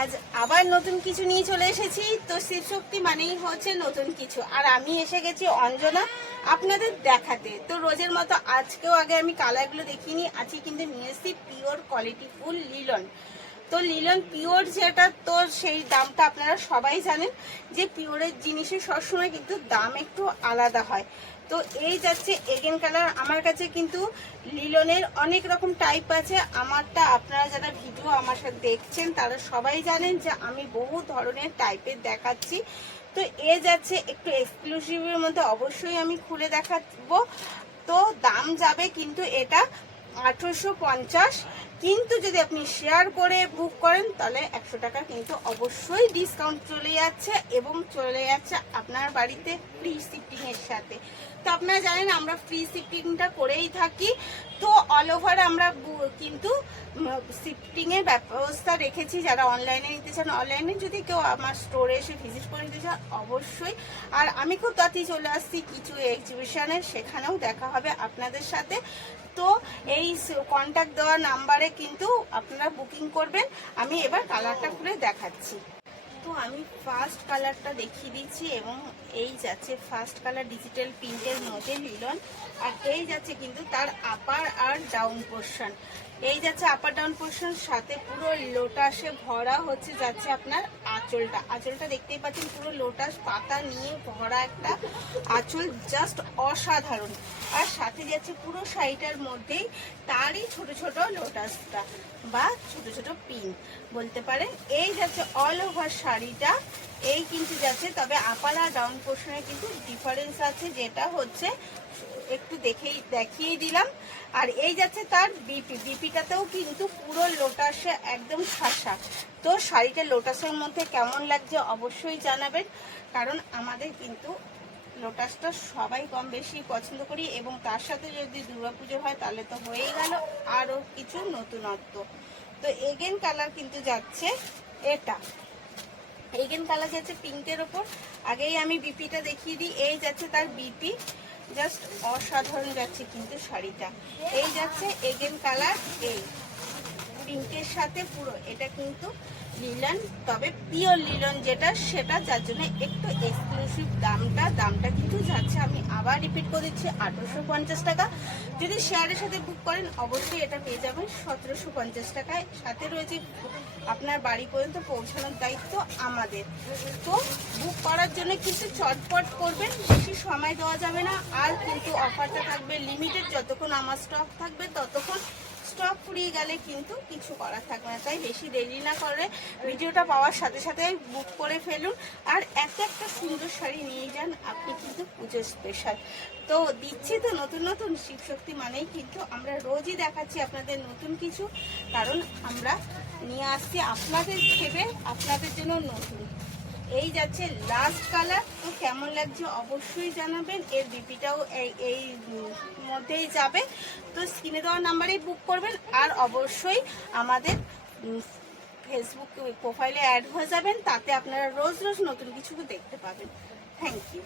আজ আবার নতুন কিছু নিয়ে চলে এসেছি। তো শিবশক্তি মানেই হচ্ছে নতুন কিছু, আর আমি এসে গেছি অঞ্জনা আপনাদের দেখাতে। তো রোজের মতো আজকেও আগে আমি কালারগুলো দেখিনি, আজকে কিন্তু নিয়ে এসেছি পিওর কোয়ালিটি ফুল লিলন। তো লিলন পিওর যেটা, তো সেই দামটা আপনারা সবাই জানেন যে পিওরের জিনিসের সবসময় কিন্তু দাম একটু আলাদা হয়। তো এই যাচ্ছে এগেন কালার। আমার কাছে কিন্তু লিলনের অনেক রকম টাইপ আছে। আমারটা আপনারা যারা ভিডিও আমার সাথে দেখছেন তারা সবাই জানেন যে আমি বহু ধরনের টাইপের দেখাচ্ছি। তো এ যাচ্ছে একটু এক্সক্লুসিভের মধ্যে, অবশ্যই আমি খুলে দেখাবো। তো দাম যাবে কিন্তু এটা 1850, কিন্তু যদি আপনি শেয়ার করে বুক করেন তাহলে 100 টাকা কিন্তু অবশ্যই ডিসকাউন্ট চলে যাচ্ছে, এবং চলে যাচ্ছে আপনার বাড়িতে ফ্রি শিপিংয়ের সাথে। তো আপনারা জানেন আমরা ফ্রি শিপিংটা করেই থাকি। তো অল ওভার আমরা কিন্তু শিপিংয়ের ব্যবস্থা রেখেছি। যারা অনলাইনে নিতে চান অনলাইনে, যদি কেউ আমার স্টোরে এসে ভিজিট করে নিতে চান অবশ্যই। আর আমি খুব তাড়াতাড়ি চলে আসছি কিছু এক্সিবিশনে, সেখানেও দেখা হবে আপনাদের সাথে। তো এই কন্ট্যাক্ট দেওয়া নাম্বারে কিন্তু আপনারা বুকিং করবেন। আমি এবার কালারটা খুলে দেখাচ্ছি। তো আমি ফার্স্ট কালারটা দেখিয়ে দিচ্ছি, এবং এই যাচ্ছে ফার্স্ট কালার ডিজিটাল প্রিন্টের মধ্যে লিলন। আর এই যাচ্ছে কিন্তু তার আপার আর ডাউন পোর্শন। এই যাচ্ছে আপার ডাউন পোর্শন, সাথে পুরো লোটাসে ভরা হচ্ছে যাচ্ছে আপনার আঁচলটা দেখতেই পাচ্ছেন, পুরো লোটাস পাতা নিয়ে ভরা একটা আঁচল, জাস্ট অসাধারণ। আর সাথে যাচ্ছে পুরো শাড়িটার মধ্যেই তারই ছোট ছোট লোটাসটা বা ছোট ছোট পিন বলতে পারেন। এই যাচ্ছে অল ওভার শাড়িটা, এই কিন্তু যাচ্ছে। তবে আপার আর ডাউন পোর্শনে কিন্তু ডিফারেন্স আছে, যেটা হচ্ছে একটু দেখিয়ে দিলাম। আর এই যাচ্ছে তার বিপিটাতেও কিন্তু পুরো লোটাসে একদম ঠাসা। তো শাড়িটা লোটাসের মধ্যে কেমন লাগছে অবশ্যই জানাবেন, কারণ আমাদের কিন্তু লোটাসটা সবাই কম বেশি পছন্দ করি, এবং তার সাথে যদি দুর্গাপুজো হয় তাহলে তো হয়েই গেল আরও কিছু নতুনত্ব। তো এগেন কালার কিন্তু যাচ্ছে এটা, এগেন কালার যাচ্ছে পিঙ্কের ওপর। আগেই আমি বিপিটা দেখিয়ে দিই। এই যাচ্ছে তার বিপি, জাস্ট অসাধারণ যাচ্ছে কিন্তু শাড়িটা। এই যাচ্ছে এগেন কালার, এই পিঙ্কের সাথে পুরো এটা কিন্তু লিলন, তবে পিওর লিলন যেটা সেটা, যার জন্য একটু এক্সক্লুসিভ দামটা কিন্তু যাচ্ছে, আমি আবার রিপিট করে দিচ্ছি, 1850 টাকা। যদি শেয়ারের সাথে বুক করেন অবশ্যই এটা পেয়ে যাবেন 1750 টাকায়। সাথে রয়েছে আপনার বাড়ি পর্যন্ত পৌঁছানোর দায়িত্ব আমাদের। তো বুক করার জন্য কিন্তু চটপট করবেন, বেশি সময় দেওয়া যাবে না। আর কিন্তু অফারটা থাকবে লিমিটেড, যতক্ষণ আমার স্টক থাকবে ততক্ষণ। স্টক ফুরিয়ে গেলে কিন্তু কিছু করার থাকবে না। তাই বেশি দেরি না করে ভিডিওটা পাওয়ার সাথে সাথে বুক করে ফেলুন, আর একটা সুন্দর শাড়ি নিয়ে যান আপনি কিন্তু পুজো স্পেশাল। তো দিচ্ছি তো নতুন নতুন, শিবশক্তি মানেই কিন্তু আমরা রোজই দেখাচ্ছি আপনাদের নতুন কিছু, কারণ আমরা নিয়ে আসছি আপনাদের ভেবে, আপনাদের জন্য নতুন। এই যাচ্ছে লাস্ট কালার। তো কেমন লাগছে অবশ্যই জানাবেন। এর বিপিটাও এই মধ্যেই যাবে। তো স্ক্রিনে দেওয়া নাম্বারেই বুক করবেন, আর অবশ্যই আমাদের ফেসবুক প্রোফাইলে অ্যাড হয়ে যাবেন, তাতে আপনারা রোজ রোজ নতুন কিছু দেখতে পাবেন। Thank you.